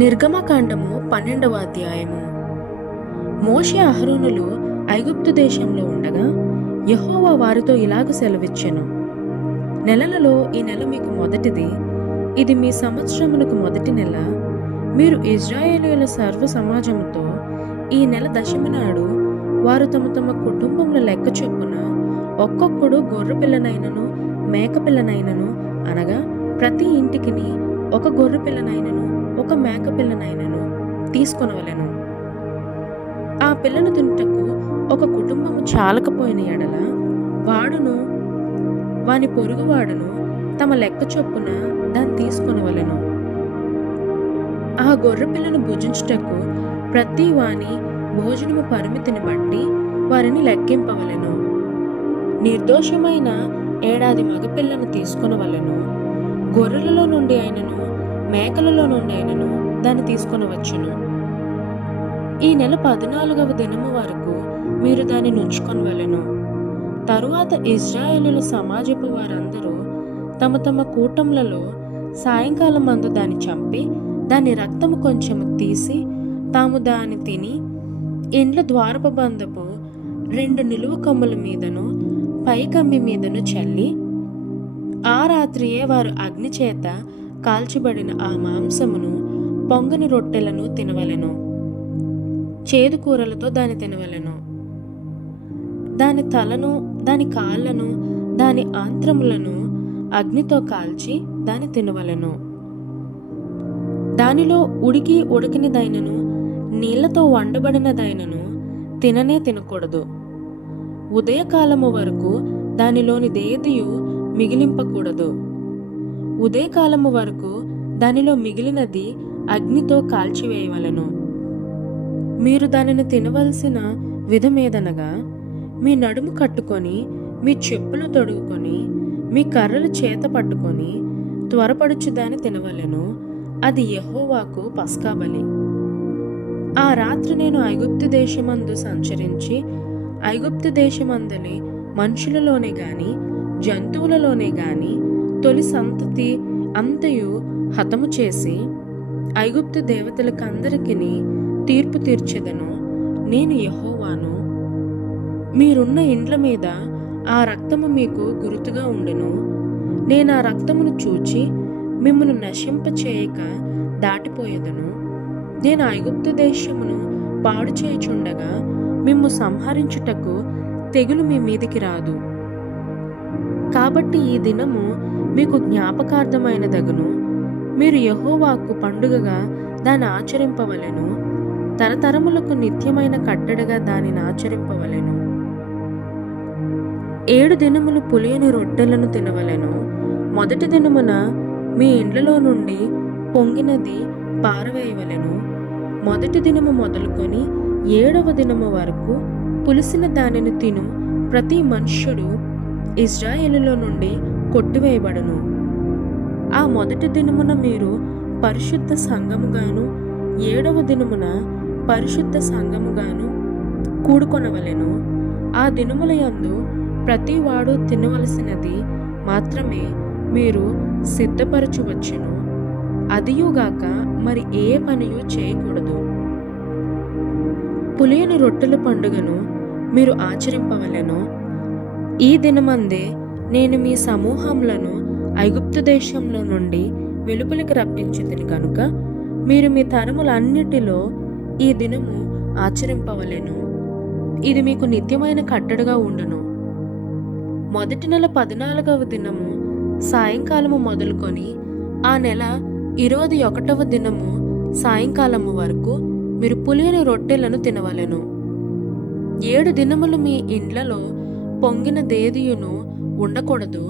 నిర్గమకాండము 12వ అధ్యాయము. మోషే అహరోనులు ఐగుప్తు దేశంలో ఉండగా యెహోవా వారితో ఇలాగ సెలవిచ్చెను. నెలలలో ఈ నెల మీకు మొదటిది, ఇది మీ సంవత్సరమునకు మొదటి నెల. మీరు ఇశ్రాయేలీయుల సర్వ సమాజముతో ఈ నెల దశమి నాడు వారు తమ తమ కుటుంబముల లెక్క చొప్పున ఒక్కొక్కడు గొర్రెపిల్లనైనను మేకపిల్లనైనను, అనగా ప్రతి ఇంటికిని ఒక గొర్రెపిల్లనైనను ఒక మేకపిల్లనైనను తీసుకొనవలెను. ఆ పిల్లను తినుటకు ఒక కుటుంబము చాలకపోయిన ఎడల వాడును వాని పొరుగువాడును తమ లెక్క చొప్పున దాన్ని తీసుకొనవలెను. ఆ గొర్రెపిల్లను భుజించుటకు ప్రతి వాని భోజనము పరిమితిని బట్టి వారిని లెక్కింపవలెను. నిర్దోషమైన ఏడాది మగపిల్లను తీసుకొనవలెను. గొర్రెలలో నుండి అయినను మేకలలో నుండి అయినను దాన్ని తీసుకొనవచ్చును. ఈ నెల 14వ దినము వరకు మీరు దాన్ని నుంచుకొనవలెను. తరువాత ఇశ్రాయేలుల సమాజపు వారందరూ తమ తమ కూటములలో సాయంకాలం మందు దాన్ని చంపి దాని రక్తము కొంచెము తీసి తాము దాన్ని తిని ఇండ్ల ద్వారపు బంధపు 2 నిలువు కమ్ముల మీదను పైకమ్మి మీదను చల్లి, ఆ రాత్రియే వారు అగ్ని చేత కాల్చబడిన ఆ మాంసమును పొంగని రొట్టెలను తినవలెను. చేదు కూరలతో దాన్ని తినవలెను. దాని తలను దాని కాళ్ళను దాని ఆంత్రములను అగ్నితో కాల్చి దాన్ని తినవలెను. దానిలో ఉడికినదైనను నీళ్లతో వండబడినదైనను తిననే తినకూడదు. ఉదయకాలము వరకు దానిలోని దేదియు మిగిలింపకూడదు. ఉదయకాలము వరకు దానిలో మిగిలినది అగ్నితో కాల్చివేయవలెను. మీరు దానిని తినవలసిన విధమేదనగా, మీ నడుము కట్టుకొని మీ చెప్పులు తొడుగుకొని మీ కర్రలు చేత పట్టుకొని త్వరపడుచు దాన్ని తినవలెను. అది యెహోవాకు పస్కా బలి. ఆ రాత్రి నేను ఐగుప్తు దేశమందు సంచరించి ఐగుప్తు దేశమందలి మనుషులలోనే గాని జంతువులలోనే గాని తొలి సంతతి అంతయు హతము చేసి ఐగుప్తు దేవతలకందరికీ తీర్పు తీర్చెదను. నేను యెహోవాను. మీరున్న ఇండ్ల మీద ఆ రక్తము మీకు గుర్తుగా ఉండును. నేను ఆ రక్తమును చూచి మిమ్మును నశింపచేయక దాటిపోయేదను. నేను ఐగుప్తు దేశమును పాడు చేయుచుండగా మిమ్ము సంహరించుటకు తెగులు మీ మీదికి రాదు. కాబట్టి ఈ దినము మీకు జ్ఞాపకార్థమైనదగును. మీరు యెహోవాకు పండుగగా దాన్ని ఆచరింపవలెను. తరతరములకు నిత్యమైన కట్టడగా దానిని ఆచరింపవలెను. 7 దినములు పులియని రొట్టెలను తినవలెను. మొదటి దినమున మీ ఇండ్లలో నుండి పొంగినది పారవేయవలెను. మొదటి దినము మొదలుకొని 7వ దినము వరకు పులిసిన దానిని తిను ప్రతి మనుష్యుడు ఇశ్రాయేలులో నుండి కొట్టివేయబడును. ఆ మొదటి దినమున మీరు పరిశుద్ధ సంఘముగాను 7వ దినమున పరిశుద్ధ సంఘముగాను కూడుకొనవలెను. ఆ దినముల యందు ప్రతి వాడు తినవలసినది మాత్రమే మీరు సిద్ధపరచవచ్చును. అదియుగాక మరి ఏ పనియు చేయకూడదు. పులియని రొట్టెల పండుగను మీరు ఆచరింపవలెను. ఈ దినమందే నేను మీ సమూహములను ఐగుప్తు దేశంలో నుండి వెలుపలికి రప్పించితిని కనుక మీరు మీ తరములన్నిటిలో ఈ దినము ఆచరింపవలెను. ఇది మీకు నిత్యమైన కట్టడగా ఉండును. మొదటి నెల 14వ దినము సాయంకాలము మొదలుకొని ఆ నెల 21వ దినము సాయంకాలము వరకు మీరు పులియని రొట్టెలను తినవలెను. 7 దినములు మీ ఇండ్లలో పొంగిన దేదియును ఉండకూడదు.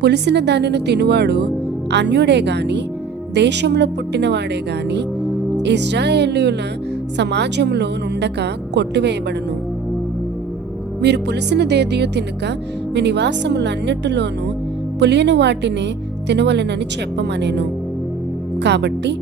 పులిసిన దానిని తినువాడు అన్యుడే గాని దేశంలో పుట్టినవాడే గాని ఇశ్రాయేలీయుల సమాజంలో నుండక కొట్టివేయబడును. మీరు పులిసిన దేదియు తినక మీ నివాసములన్నిటిలోనూ పులియని వాటినే తినవలెనని చెప్పమనెను. కాబట్టి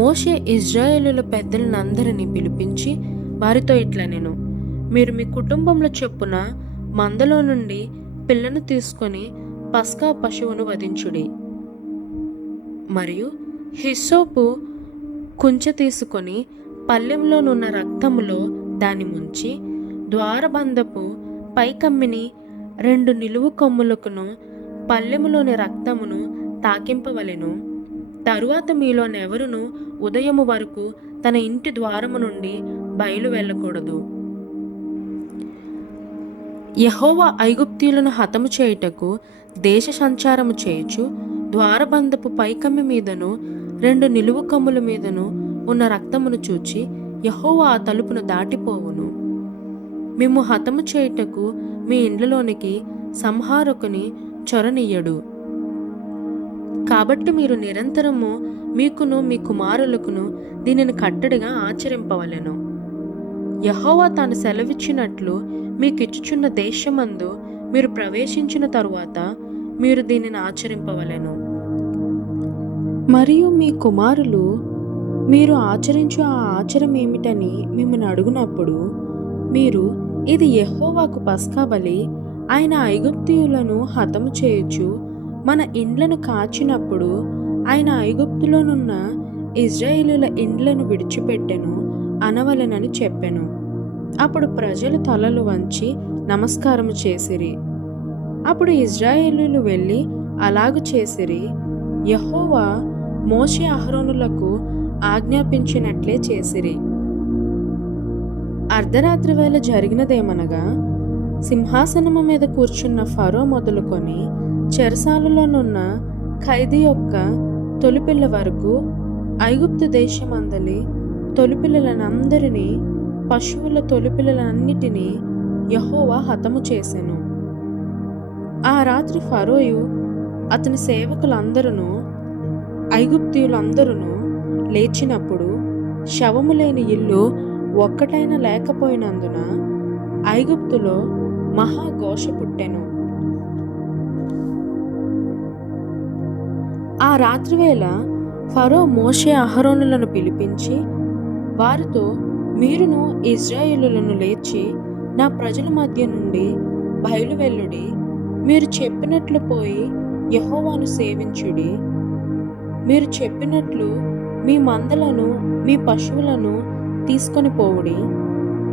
మోషే ఇశ్రాయేలుల పెద్దలనందరినీ పిలిపించి వారితో ఇట్లనెను, మీరు మీ కుటుంబంలో చొప్పున మందలో నుండి పిల్లను తీసుకొని పస్కా పశువును వధించుడి. మరియు హిస్సోపు కుంచె తీసుకొని పళ్ళెంలోనున్న రక్తములో దాని ముంచి ద్వారబంధపు పైకమ్మిని 2 నిలువు కొమ్ములకును పళ్ళెములోని రక్తమును తాకింపవలెను. తరువాత మీలోనెవరును ఉదయము వరకు తన ఇంటి ద్వారము నుండి బయలు వెళ్ళకూడదు. యెహోవా ఐగుప్తీయులను హతము చేయుటకు దేశ సంచారము చేయుచు ద్వారబంధపు పైకమ్మి మీదను 2 నిలువు కమ్ముల మీదను ఉన్న రక్తమును చూచి యెహోవా ఆ తలుపును దాటిపోవును. మిమ్ము హతము చేయుటకు మీ ఇండ్లలోనికి సంహారకుని చొరనియ్యడు. కాబట్టి మీరు నిరంతరము మీకును మీ కుమారులకును దీనిని కట్టడిగా ఆచరింపవలెను. యెహోవా తాను సెలవిచ్చినట్లు మీకిచ్చుచున్న దేశమందు మీరు ప్రవేశించిన తరువాత మీరు దీనిని ఆచరింపవలెను. మరియు మీ కుమారులు మీరు ఆచరించు ఆ ఆచారం ఏమిటని మిమ్మల్ని అడుగునప్పుడు మీరు, ఇది యెహోవాకు పస్కా బలి, ఆయన ఐగుప్తీయులను హతము చేయుచు మన ఇండ్లను కాచినప్పుడు ఆయన ఐగుప్తులోనున్న ఇశ్రాయేలీయుల ఇండ్లను విడిచిపెట్టెను అనవలెనని చెప్పెను. అప్పుడు ప్రజలు తలలు వంచి నమస్కారము చేసిరి. అప్పుడు ఇశ్రాయేలీయులు వెళ్ళి అలాగు చేసిరి. యెహోవా మోషే అహరోనులకు ఆజ్ఞాపించినట్లే చేసిరి. అర్ధరాత్రి వేళ జరిగినదేమనగా, సింహాసనము మీద కూర్చున్న ఫరో మొదలుకొని చెరసాలలోనున్న ఖైదీ యొక్క తొలిపిల్ల వరకు ఐగుప్తు దేశమందలి తొలిపిల్లలనందరినీ, పశువుల తొలిపిల్లలన్నిటినీ యెహోవా హతము చేసెను. ఆ రాత్రి ఫరోయు అతని సేవకులందరూ ఐగుప్తీయులందరూ లేచినప్పుడు శవము లేని ఇల్లు ఒక్కటైనా లేకపోయినందున ఐగుప్తులో మహాఘోష పుట్టెను. ఆ రాత్రివేళ ఫరో మోషే అహరోనులను పిలిపించి వారితో, మీరును ఇశ్రాయేలులను లేచి నా ప్రజల మధ్య నుండి బయలువెళ్ళుడి. మీరు చెప్పినట్లు పోయి యెహోవాను సేవించుడి. మీరు చెప్పినట్లు మీ మందలను మీ పశువులను తీసుకొని పోవుడి.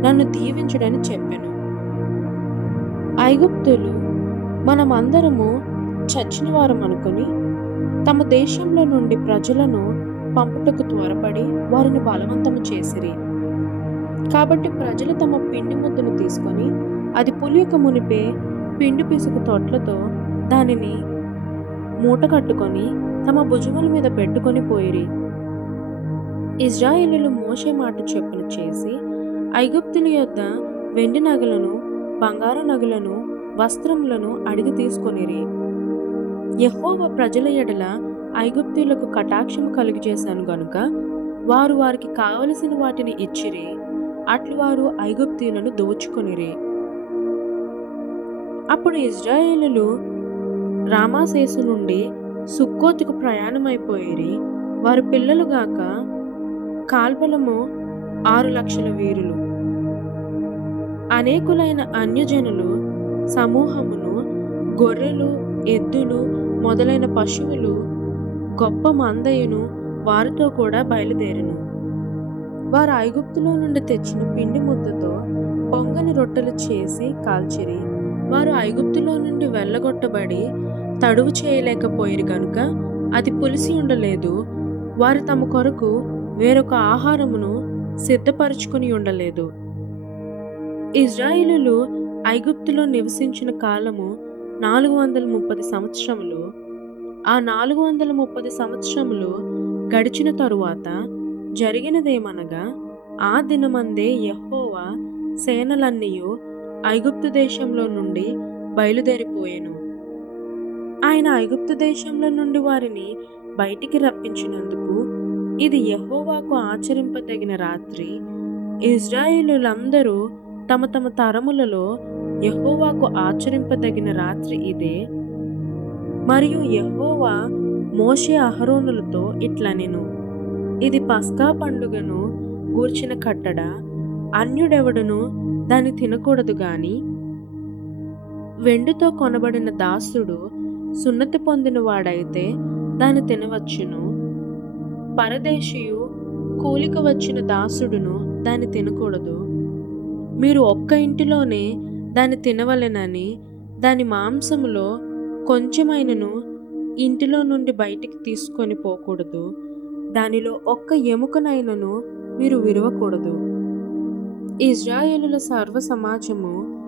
నన్ను దీవించుడని చెప్పెను. ఐగుప్తులు మనమందరము చచ్చిన వారం అనుకుని తమ దేశంలో నుండి ప్రజలను పంపుటకు త్వరపడి వారిని బలవంతము చేసిరి. కాబట్టి ప్రజలు తమ పిండి ముద్దను తీసుకొని అది పులియక మునిపే పిండి పిసుకు తొట్లతో దానిని మూట కట్టుకొని తమ భుజముల మీద పెట్టుకొని పోయిరి. ఇశ్రాయేలీయులు మోషే మాట చొప్పున చేసి ఐగుప్తుల యొద్ద వెండి నగలను, బంగారు నగలను, వస్త్రములను అడిగి తీసుకొనిరి. యెహోవా ప్రజల ఎడల ఐగుప్తీయులకు కటాక్షము కలుగజేశాను గనుక వారు వారికి కావలసిన వాటిని ఇచ్చిరి. అట్లు వారు ఐగుప్తీయులను దోచుకొనిరి. అప్పుడు ఇశ్రాయేలీయులు రామాసేసు నుండి సుక్కోతుకు ప్రయాణమైపోయిరి. వారు పిల్లలుగాక కాల్బలము 6,00,000 వీరులు. అనేకులైన అన్యజనులు సమూహమును, గొర్రెలు, ఎద్దులు మొదలైన పశువులు, గొప్ప మందయును వారితో కూడా బయలుదేరెను. వారు ఐగుప్తులో నుండి తెచ్చిన పిండి ముద్దతో పొంగని రొట్టెలు చేసి కాల్చిరి. వారు ఐగుప్తులో నుండి వెళ్ళగొట్టబడి తడువు చేయలేకపోయిరి గనుక అది పులిసి ఉండలేదు. వారు తమ కొరకు వేరొక ఆహారమును సిద్ధపరచుకుని ఉండలేదు. ఇశ్రాయేలీయులు ఐగుప్తులో నివసించిన కాలము 430 సంవత్సరములు. ఆ 430 సంవత్సరములు గడిచిన తరువాత జరిగినదేమనగా, ఆ దినమందే యెహోవా సేనలన్నీయు ఐగుప్తు దేశంలో నుండి బయలుదేరిపోయెను. ఆయన ఐగుప్తు దేశంలో నుండి వారిని బయటికి రప్పించినందుకు ఇది యెహోవాకు ఆచరింపదగిన రాత్రి. ఇశ్రాయేలీయులందరూ తమ తమ తరములలో యెహోవాకు ఆచరింపదగిన రాత్రి ఇదే. మరియు యెహోవా మోషే అహరోనులతో ఇట్లనెను, ఇది పస్కా పండుగను గూర్చిన కట్టడ. అన్యుడెవడును దాన్ని తినకూడదు గాని వెండితో కొనబడిన దాసుడు సున్నతి పొందిన వాడైతే దాన్ని తినవచ్చును. పరదేశియు కూలికి వచ్చిన దాసుడును దాన్ని తినకూడదు. మీరు ఒక్క ఇంటిలోనే దాన్ని తినవలెనని దాని మాంసములో కొంచెమైనను ఇంటిలో నుండి బయటికి తీసుకొని పోకూడదు. దానిలో ఒక్క ఎముకనైనను మీరు విరవకూడదు. ఇశ్రాయేలుల సర్వ సమాజము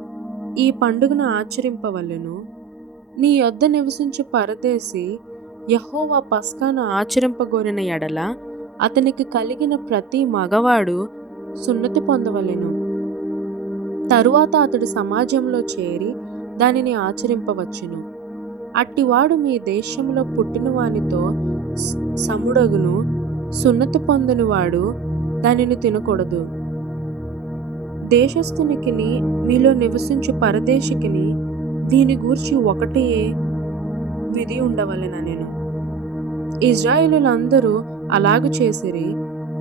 ఈ పండుగను ఆచరింపవలెను. నీ యొద్ద నివసించు పరదేశి యెహోవా పస్కాను ఆచరింపగోరిన ఎడల అతనికి కలిగిన ప్రతి మగవాడు సున్నతి పొందవలెను. తరువాత అతడు సమాజంలో చేరి దానిని ఆచరింపవచ్చును. అట్టివాడు మీ దేశంలో పుట్టిన వానితో సముడగును. సున్నతి పొందని వాడు దానిని తినకూడదు. దేశస్థునికిని మీలో నివసించు పరదేశికిని దీని గూర్చి ఒకటే విధి ఉండవలెననెను. ఇశ్రాయేలులందరూ అలాగు చేసిరి.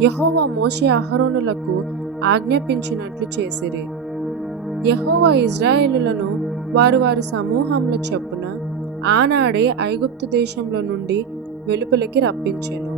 యెహోవా మోషే అహరోనులకు ఆజ్ఞాపించినట్లు చేసిరి. యెహోవా ఇశ్రాయేలులను వారి వారి సమూహంలో చొప్పున ఆనాడే ఐగుప్తు దేశంలో నుండి వెలుపలికి రప్పించెను.